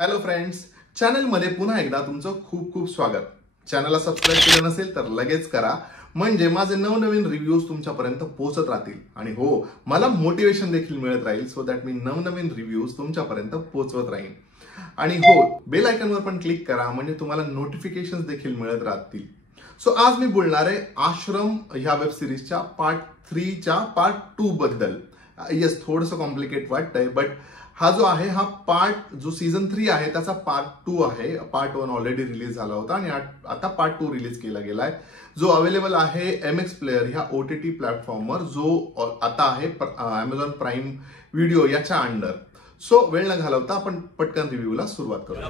Hello friends, चॅनलमध्ये पुन्हा एकदा तुमचं खूप खूप स्वागत. चॅनलला सबस्क्राईब केलं नसेल तर लगेच करा, म्हणजे माझे नवनवीन रिव्ह्यूज तुमच्यापर्यंत पोहोचत राहतील आणि हो, मला मोटिवेशन देखील मिळत राहील सो दॅट मी नवनवीन रिव्ह्यूज तुमच्यापर्यंत पोहोचवत राहीन. आणि हो, बेल आयकॉनवर पण क्लिक करा म्हणजे तुम्हाला नोटिफिकेशन्स देखील मिळत राहतील. सो आज मी बोलणार आहे आश्रम ह्या वेब सिरीजच्या पार्ट 3 च्या पार्ट 2 बद्दल. येस, थोडंसं कॉम्प्लिकेट वाटतंय, बट हा जो आहे हा पार्ट जो सीझन 3 आहे त्याचा पार्ट 2 आहे. पार्ट 1 ऑलरेडी रिलीज झाला होता आणि आता पार्ट 2 रिलीज केला गेलाय, जो अवेलेबल आहे MX प्लेअर ह्या OTT प्लॅटफॉर्मवर, जो आता आहे Amazon प्राईम व्हिडिओ याच्या अंडर. सो वेळ न घालवता आपण पटकन रिव्ह्यूला सुरुवात करूया.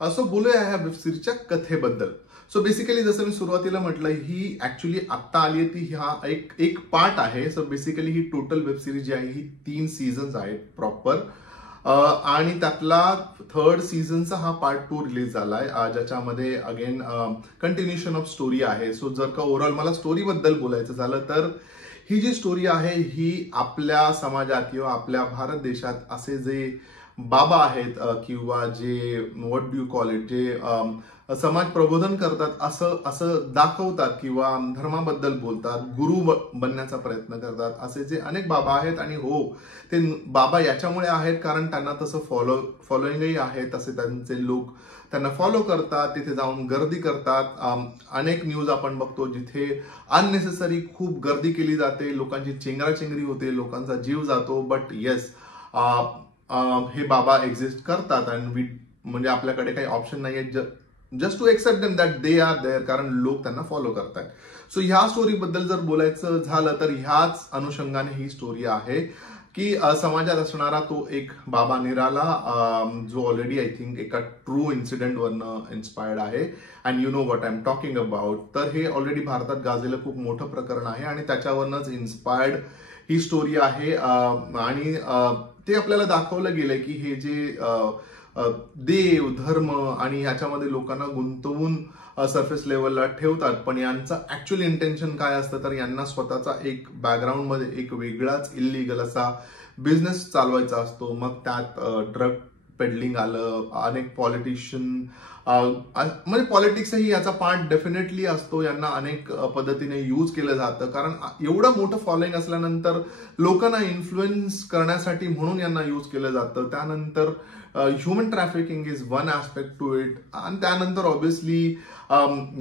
असं बोलूया ह्या वेब सिरीजच्या कथेबद्दल. सो बेसिकली जसं मी सुरुवातीला म्हटलं, ही ऍक्च्युली आत्ता आली आहे, ती ह्या एक पार्ट आहे. सो बेसिकली ही टोटल वेब सिरीज जी आहे ही 3 सीझन्स आहेत प्रॉपर, आणि त्यातला 3rd सीझनचा हा पार्ट 2 रिलीज झालाय, ज्याच्यामध्ये अगेन कंटिन्युएशन ऑफ स्टोरी आहे. सो जर का ओव्हरऑल मला स्टोरी बद्दल बोलायचं झालं तर ही जी स्टोरी आहे ही आपल्या समाजात किंवा आपल्या भारत देशात असे जे बाबा आहेत किंवा जे what do you call it, जे समाज प्रबोधन करतात असं दाखवतात किंवा धर्माबद्दल बोलतात, गुरु बनण्याचा प्रयत्न करतात, असे जे अनेक बाबा आहेत. आणि हो, ते बाबा याच्यामुळे आहेत कारण त्यांना तसं फॉलोईंगही आहे, तसे त्यांचे लोक त्यांना फॉलो करतात, तिथे जाऊन गर्दी करतात. अनेक न्यूज आपण बघतो जिथे अननेसेसरी खूप गर्दी केली जाते, लोकांची चेंगराचेंगरी होते, लोकांचा जीव जातो. बट येस, हे बाबा एक्झिस्ट करतात आणि म्हणजे आपल्याकडे काही ऑप्शन नाहीये just to accept them that they are there, कारण लोक त्यांना फॉलो करतात. सो ह्या स्टोरी बद्दल जर बोलायचं झालं तर ह्याच अनुषंगाने ही स्टोरी आहे की समाजात असणारा तो एक बाबा निराला, जो ऑलरेडी आय थिंक एका ट्रू इन्सिडेंटवरनं इन्स्पायर्ड आहे. And you know what I am talking about. तर हे ऑलरेडी भारतात गाजलेलं खूप मोठं प्रकरण आहे आणि त्याच्यावरनंच इन्स्पायर्ड ही स्टोरी आहे. आणि ते आपल्याला दाखवलं गेलंय की हे जे देव धर्म आणि ह्याच्यामध्ये लोकांना गुंतवून सरफेस लेवलला ठेवतात, पण यांचं ऍक्च्युअल इंटेन्शन काय असतं तर यांना स्वतःचा एक बॅकग्राऊंड मध्ये एक वेगळाच इलिगल असा बिझनेस चालवायचा असतो. मग त्यात ड्रग पेडलिंग आलं, अनेक पॉलिटिशियन म्हणजे पॉलिटिक्सही याचा पार्ट डेफिनेटली असतो. यांना अनेक पद्धतीने यूज केलं जातं कारण एवढं मोठं फॉलोइंग असल्यानंतर लोकांना इन्फ्लुएन्स करण्यासाठी म्हणून यांना यूज केलं जातं. त्यानंतर human trafficking is one aspect to it. आणि त्यानंतर ऑब्व्हियसली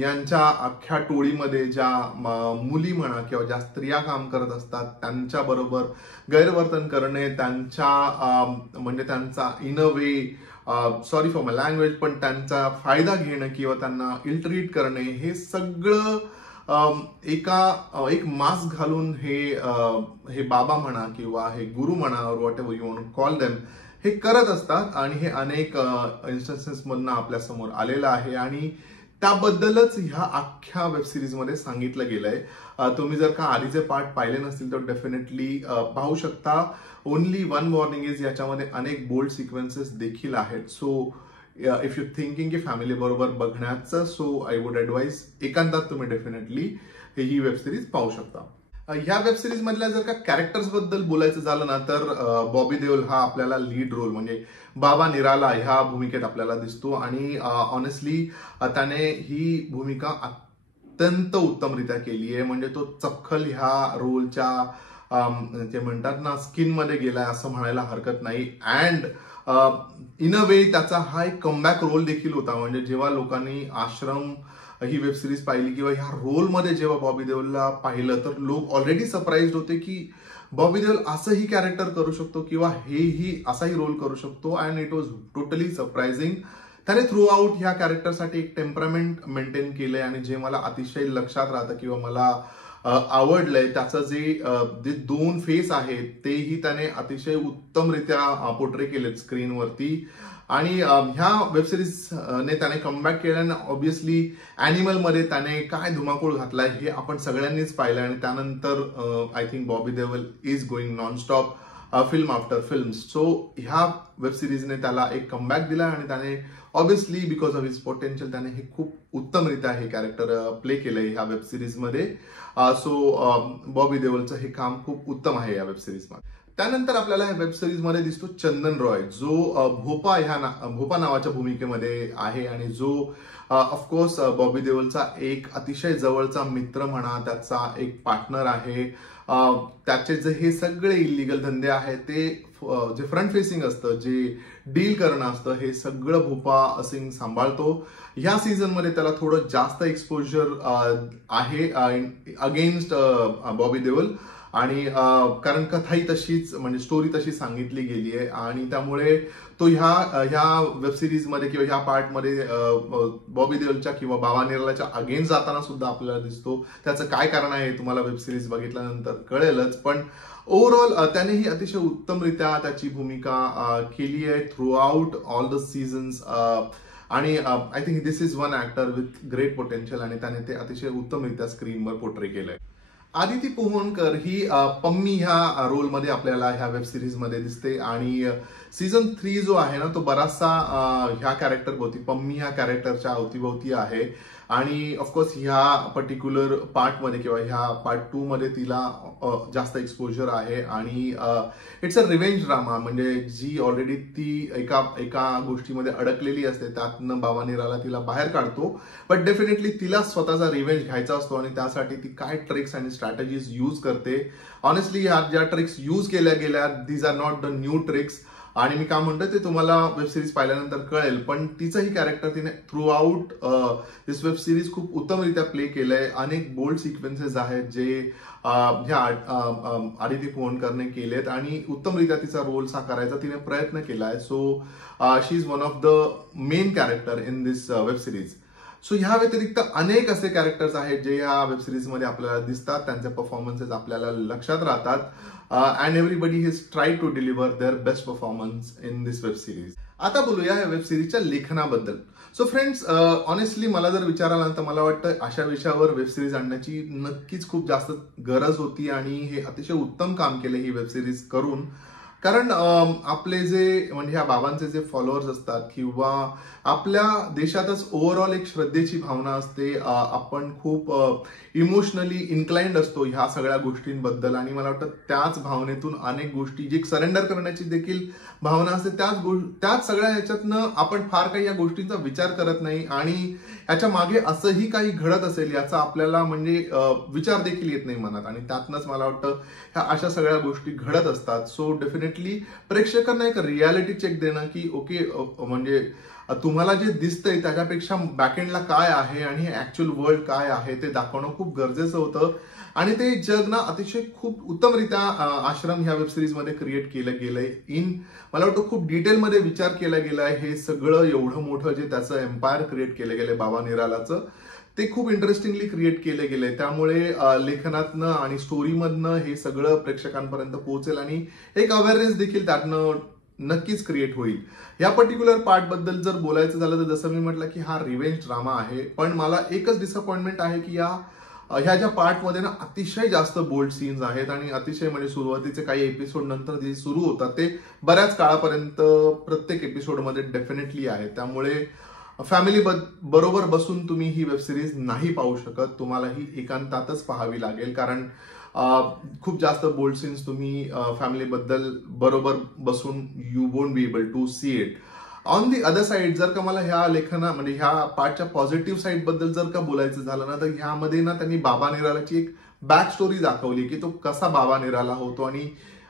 यांच्या अख्ख्या टोळीमध्ये ज्या मुली म्हणा किंवा ज्या स्त्रिया काम करत असतात त्यांच्या बरोबर गैरवर्तन करणे, त्यांच्या म्हणजे त्यांचा in a way, sorry for my language, पण त्यांचा फायदा घेणं किंवा त्यांना इलट्रीट करणे, हे सगळं एक मास्क घालून हे बाबा म्हणा किंवा हे गुरु म्हणा, whatever you want to call them, हे करत असतात. आणि हे अनेक इन्स्टन्सेस मधनं आपल्या समोर आलेलं आहे आणि त्याबद्दलच ह्या अख्ख्या वेब सिरीज मध्ये सांगितलं गेलंय. तुम्ही जर का आधीचे पार्ट पाहिले नसतील तर डेफिनेटली पाहू शकता. ओनली वन वॉर्निंग इज, याच्यामध्ये अनेक बोल्ड सिक्वेन्सेस देखील आहेत. सो इफ यू थिंकिंग की फॅमिली बरोबर बघण्याचं, सो आय वुड ऍडवाइज एकांतात तुम्ही डेफिनेटली ही वेब सिरीज पाहू शकता. ह्या वेब सिरीज मधल्या जर का कॅरेक्टर्स बद्दल बोलायचं झालं ना तर बॉबी देओल हा आपल्याला लीड रोल म्हणजे बाबा निराला ह्या भूमिकेत आपल्याला दिसतो. आणि ऑनेस्टली त्याने ही भूमिका अत्यंत उत्तमरित्या केली आहे. म्हणजे तो चपखल ह्या रोलच्या ते म्हणतात ना स्किन मध्ये गेलाय असं म्हणायला हरकत नाही. अँड इन अ वे त्याचा हा एक कमबॅक रोल देखील होता. म्हणजे जेव्हा लोकांनी आश्रम ही वेब सिरीज पाहिली किंवा ह्या रोलमध्ये जेव्हा बॉबी देओलला पाहिलं तर लोक ऑलरेडी सरप्राईज होते की बॉबी देओल असंही कॅरेक्टर करू शकतो किंवा हेही असाही रोल करू शकतो. And it was totally surprising. त्याने थ्रू आउट ह्या कॅरेक्टरसाठी एक टेम्परामेंट मेंटेन केलंय आणि जे मला अतिशय लक्षात राहतं किंवा मला आवडलंय त्याचं जे 2 फेस आहेत तेही त्याने अतिशय उत्तमरित्या पोर्ट्रे केलेत स्क्रीनवरती. आणि ह्या वेबसिरीजने त्याने कमबॅक केल्याने ऑब्व्हियसली अॅनिमल मध्ये त्याने काय धुमाकूळ घातलाय हे आपण सगळ्यांनीच पाहिलं. आणि त्यानंतर I think Bobby Deol is going nonstop film after film. So ह्या वेब सिरीजने त्याला एक कमबॅक दिला आणि त्याने obviously because of his potential त्याने हे खूप उत्तमरित्या हे कॅरेक्टर प्ले केलंय ह्या वेब सिरीजमध्ये. सो बॉबी देओलचं हे काम खूप उत्तम आहे या वेब सिरीजमध्ये. त्यानंतर आपल्याला ह्या वेब सिरीज मध्ये दिसतो चंदन रॉय, जो भोपा नावाच्या भूमिकेमध्ये आहे आणि जो ऑफकोर्स बॉबी देओलचा एक अतिशय जवळचा मित्र म्हणा, त्याचा एक पार्टनर आहे. त्याचे जे हे सगळे इलिगल धंदे आहेत ते जे फ्रंट फेसिंग असतं, जे डील करणं असतं, हे सगळं भोपा सिंग सांभाळतो. ह्या सीझन मध्ये त्याला थोडं जास्त एक्सपोजर आहे अगेन्स्ट बॉबी देओल, आणि कारण कथाही तशीच म्हणजे स्टोरी तशी सांगितली गेली आहे आणि त्यामुळे तो ह्या वेब सिरीज मध्ये किंवा ह्या पार्ट मध्ये बॉबी देओलच्या किंवा बाबा निरालाच्या अगेन्स्ट जाताना सुद्धा आपल्याला दिसतो. त्याचं काय कारण आहे तुम्हाला वेब सिरीज बघितल्यानंतर कळेलच, पण ओव्हरऑल त्यानेही अतिशय उत्तमरित्या त्याची भूमिका केली आहे throughout all the seasons. आणि I think this is one actor with great potential आणि त्याने ते अतिशय उत्तमरित्या स्क्रीनवर पोर्ट्रे केलंय. आदिती पोहनकर ही पम्मी ह्या रोलमध्ये आपल्याला ह्या वेब सिरीज मध्ये दिसते आणि सीझन 3 जो आहे ना तो बराचसा ह्या कॅरेक्टर भोवती, पम्मी ह्या कॅरेक्टरच्या अवतीभोवती आहे. आणि ऑफकोर्स ह्या पर्टिक्युलर पार्ट मध्ये किंवा ह्या पार्ट 2 मध्ये तिला जास्त एक्सपोजर आहे आणि इट्स अ रिव्हेंज ड्रामा, म्हणजे जी ऑलरेडी ती एका गोष्टीमध्ये अडकलेली असते, त्यातनं बाबा निराला तिला बाहेर काढतो, बट डेफिनेटली तिला स्वतःचा रिव्हेंज घ्यायचा असतो आणि त्यासाठी ती काय ट्रिक्स आणि स्ट्रॅटेजीज यूज करते. ऑनेस्टली ह्या ज्या ट्रिक्स यूज केल्या गेल्या these are not the new tricks, आणि मी काय म्हणतोय ते तुम्हाला वेब सिरीज पाहिल्यानंतर कळेल, पण तिचंही कॅरेक्टर तिने थ्रू आउट दिस वेब सिरीज खूप उत्तमरित्या प्ले केलंय. अनेक बोल्ड सिक्वेन्सेस आहेत जे ह्या आदिती पोहनकरने केलेत आणि उत्तमरित्या तिचा रोल साकारायचा तिने प्रयत्न केलाय. So she is one of the main character in this web series. So ह्या व्यतिरिक्त अनेक असे कॅरेक्टर्स आहेत जे या वेब सिरीज मध्ये आपल्याला दिसतात, त्यांचे परफॉर्मन्सेस आपल्याला लक्षात राहतात and everybody has tried to deliver their best performance in this web series. आता बोलूया या वेब सिरीजच्या लेखनाबद्दल. सो फ्रेंड्स, ऑनेस्टली मला जर विचारायला तर मला वाटतं अशा विषयावर वेब सिरीज आणण्याची नक्कीच खूप जास्त गरज होती आणि हे अतिशय उत्तम काम केलं ही वेब सिरीज करून. कारण आपले जे म्हणजे ह्या बाबांचे जे फॉलोअर्स असतात किंवा आपल्या देशातच ओव्हरऑल एक श्रद्धेची भावना असते, आपण खूप इमोशनली इन्क्लाइंड असतो ह्या सगळ्या गोष्टींबद्दल आणि मला वाटतं त्याच भावनेतून अनेक गोष्टी जी सरेंडर करण्याची देखील भावना असते, त्याच सगळ्या ह्याच्यातनं आपण फार काही या गोष्टींचा विचार करत नाही आणि ह्याच्या मागे असंही काही घडत असेल याचा आपल्याला म्हणजे विचार देखील येत नाही मनात, आणि त्यातनंच मला वाटतं ह्या अशा सगळ्या गोष्टी घडत असतात. सो डेफिनेटली प्रेक्षकांना एक रियालिटी चेक देणं की ओके म्हणजे तुम्हाला जे दिसतंय त्याच्यापेक्षा बॅकएंडला काय आहे आणि ऍक्च्युअल वर्ल्ड काय आहे ते दाखवणं खूप गरजेचं होतं. आणि ते जग ना अतिशय खूप उत्तमरित्या आश्रम ह्या वेब सिरीज मध्ये क्रिएट केलं गेलंय. मला वाटतं खूप डिटेलमध्ये विचार केला गेलाय. हे सगळं एवढं मोठं जे त्याचं एम्पायर क्रिएट केलं गेलंय बाबा निरालाचं, ते खूप इंटरेस्टिंगली क्रिएट केले गेले. त्यामुळे लेखनातनं आणि स्टोरीमधनं हे सगळं प्रेक्षकांपर्यंत पोहोचेल आणि एक अवेअरनेस देखील त्यातनं नक्कीच क्रिएट होईल. या पर्टिक्युलर पार्ट बद्दल जर बोलायचं झालं तर जसं मी म्हटलं की हा रिव्हेंज ड्रामा आहे, पण मला एकच डिसअपॉइंटमेंट आहे की ह्या ज्या पार्टमध्ये ना अतिशय जास्त बोल्ड सीन्स आहेत आणि अतिशय म्हणजे सुरुवातीचे काही एपिसोड नंतर जे सुरू होतात ते बऱ्याच काळापर्यंत प्रत्येक एपिसोडमध्ये डेफिनेटली आहे. त्यामुळे फॅमिली बरोबर बसून तुम्ही ही वेब सिरीज नाही पाहू शकत, तुम्हाला ही एकांतातच पाहावी लागेल, कारण खूप जास्त बोल्ड सीन्स तुम्ही फॅमिली बद्दल बरोबर बसून you won't be able to see it. On the other side जर का मला ह्या म्हणजे ह्या पार्टच्या पॉझिटिव्ह साईड बद्दल जर का बोलायचं झालं ना तर ह्यामध्ये ना त्यांनी बाबा निरालाची एक बॅक स्टोरी दाखवली की तो कसा बाबा निराला होतो आणि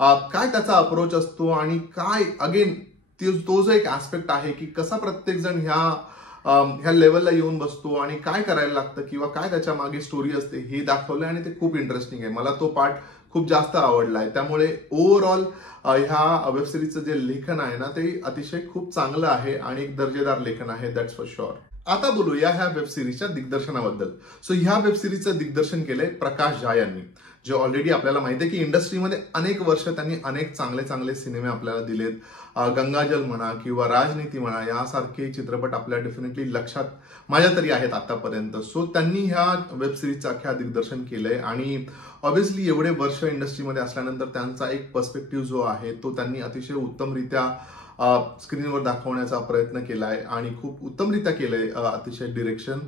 काय त्याचा अप्रोच असतो आणि काय अगेन तो जो एक ऍस्पेक्ट आहे की कसा प्रत्येक जण ह्या लेवलला येऊन बसतो आणि काय करायला लागतं किंवा काय त्याच्या मागे स्टोरी असते हे दाखवलं आणि ते खूप इंटरेस्टिंग आहे. मला तो पार्ट खूप जास्त आवडलाय. त्यामुळे ओव्हरऑल ह्या वेब सिरीजचं जे लेखन आहे ना ते अतिशय खूप चांगलं आहे आणि एक दर्जेदार लेखन आहे, दॅट्स फॉर शुअर. आता बोलूया ह्या वेब सिरीजच्या दिग्दर्शनाबद्दल. सो ह्या वेब सिरीजचं दिग्दर्शन केलंय प्रकाश झा यांनी, जे ऑलरेडी आपल्याला माहिती आहे की इंडस्ट्रीमध्ये अनेक वर्ष त्यांनी अनेक चांगले चांगले सिनेमे आपल्याला दिलेत. गंगाजल म्हणा किंवा राजनीती म्हणा यासारखे चित्रपट आपल्या डेफिनेटली लक्षात माझ्या तरी आहेत आतापर्यंत. सो त्यांनी ह्या वेब सिरीजचं अख्या दिग्दर्शन केलंय आणि ऑब्व्हियसली एवढे वर्ष इंडस्ट्रीमध्ये असल्यानंतर त्यांचा एक पर्स्पेक्टिव्ह जो आहे तो त्यांनी अतिशय उत्तमरित्या स्क्रीनवर दाखवण्याचा प्रयत्न केलाय आणि खूप उत्तमरित्या केलंय. अतिशय डिरेक्शन,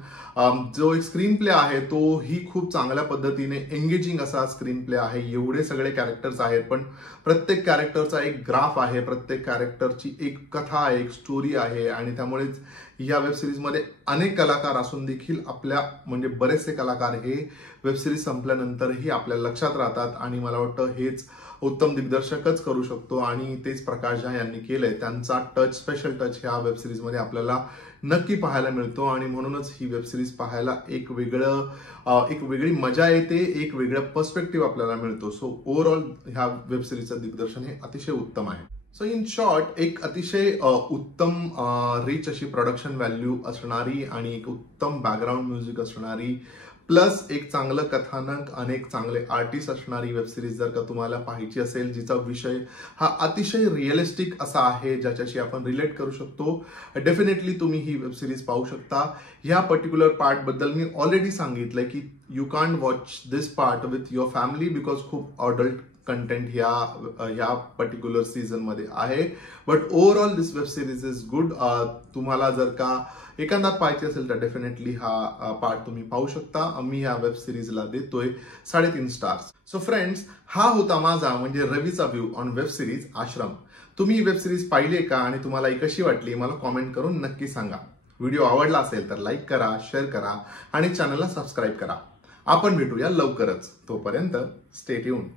जो एक स्क्रीन प्ले आहे तो ही खूप चांगल्या पद्धतीने एंगेजिंग असा स्क्रीन प्ले आहे. एवढे सगळे कॅरेक्टर्स आहेत पण प्रत्येक कॅरेक्टरचा एक ग्राफ आहे, प्रत्येक कॅरेक्टरची एक कथा आहे, एक स्टोरी आहे आणि त्यामुळेच या वेब सिरीजमध्ये अनेक कलाकार असून देखील आपल्या म्हणजे बरेचसे कलाकार हे वेब सिरीज संपल्यानंतरही आपल्या लक्षात राहतात आणि मला वाटतं हेच उत्तम दिग्दर्शकच करू शकतो आणि तेच प्रकाश झा यांनी केलंय. त्यांचा टच, स्पेशल टच ह्या वेब सिरीजमध्ये आपल्याला नक्की पाहायला मिळतो आणि म्हणूनच ही वेब सिरीज पाहायला एक वेगळी मजा येते, एक वेगळं पर्स्पेक्टिव्ह आपल्याला मिळतो. सो ओव्हरऑल ह्या वेब सिरीजचं दिग्दर्शन हे अतिशय उत्तम आहे. सो इन शॉर्ट एक अतिशय उत्तम रिच अशी प्रोडक्शन व्हॅल्यू असणारी आणि एक उत्तम बॅकग्राऊंड म्युझिक असणारी प्लस एक चांगलं कथानक, अनेक चांगले आर्टिस्ट असणारी वेब सिरीज जर का तुम्हाला पाहायची असेल, जिचा विषय हा अतिशय रिअलिस्टिक असा आहे, ज्याच्याशी आपण रिलेट करू शकतो, डेफिनेटली तुम्ही ही वेब सिरीज पाहू शकता. ह्या पर्टिक्युलर पार्ट बद्दल मी ऑलरेडी सांगितलंय की you can watch this part with your family because खूप अडल्ट कंटेंट ह्या पर्टिक्युलर सीझन मध्ये आहे. But overall this web series is good. तुम्हाला जर का एकांतात पाहायची असेल तर डेफिनेटली हा पार्ट तुम्ही पाहू शकता. मी या वेब सिरीजला देतोय 3.5 स्टार्स. सो फ्रेंड्स, हा होता माझा म्हणजे रवीचा व्ह्यू ऑन वेब सिरीज आश्रम. तुम्ही ही वेब सिरीज पाहिली का आणि तुम्हाला ही कशी वाटली मला कॉमेंट करून नक्की सांगा. व्हिडिओ आवडला असेल तर लाईक करा, शेअर करा आणि चॅनलला सबस्क्राईब करा. आपण भेटूया लवकरच. तोपर्यंत स्टे ट्यून्ड.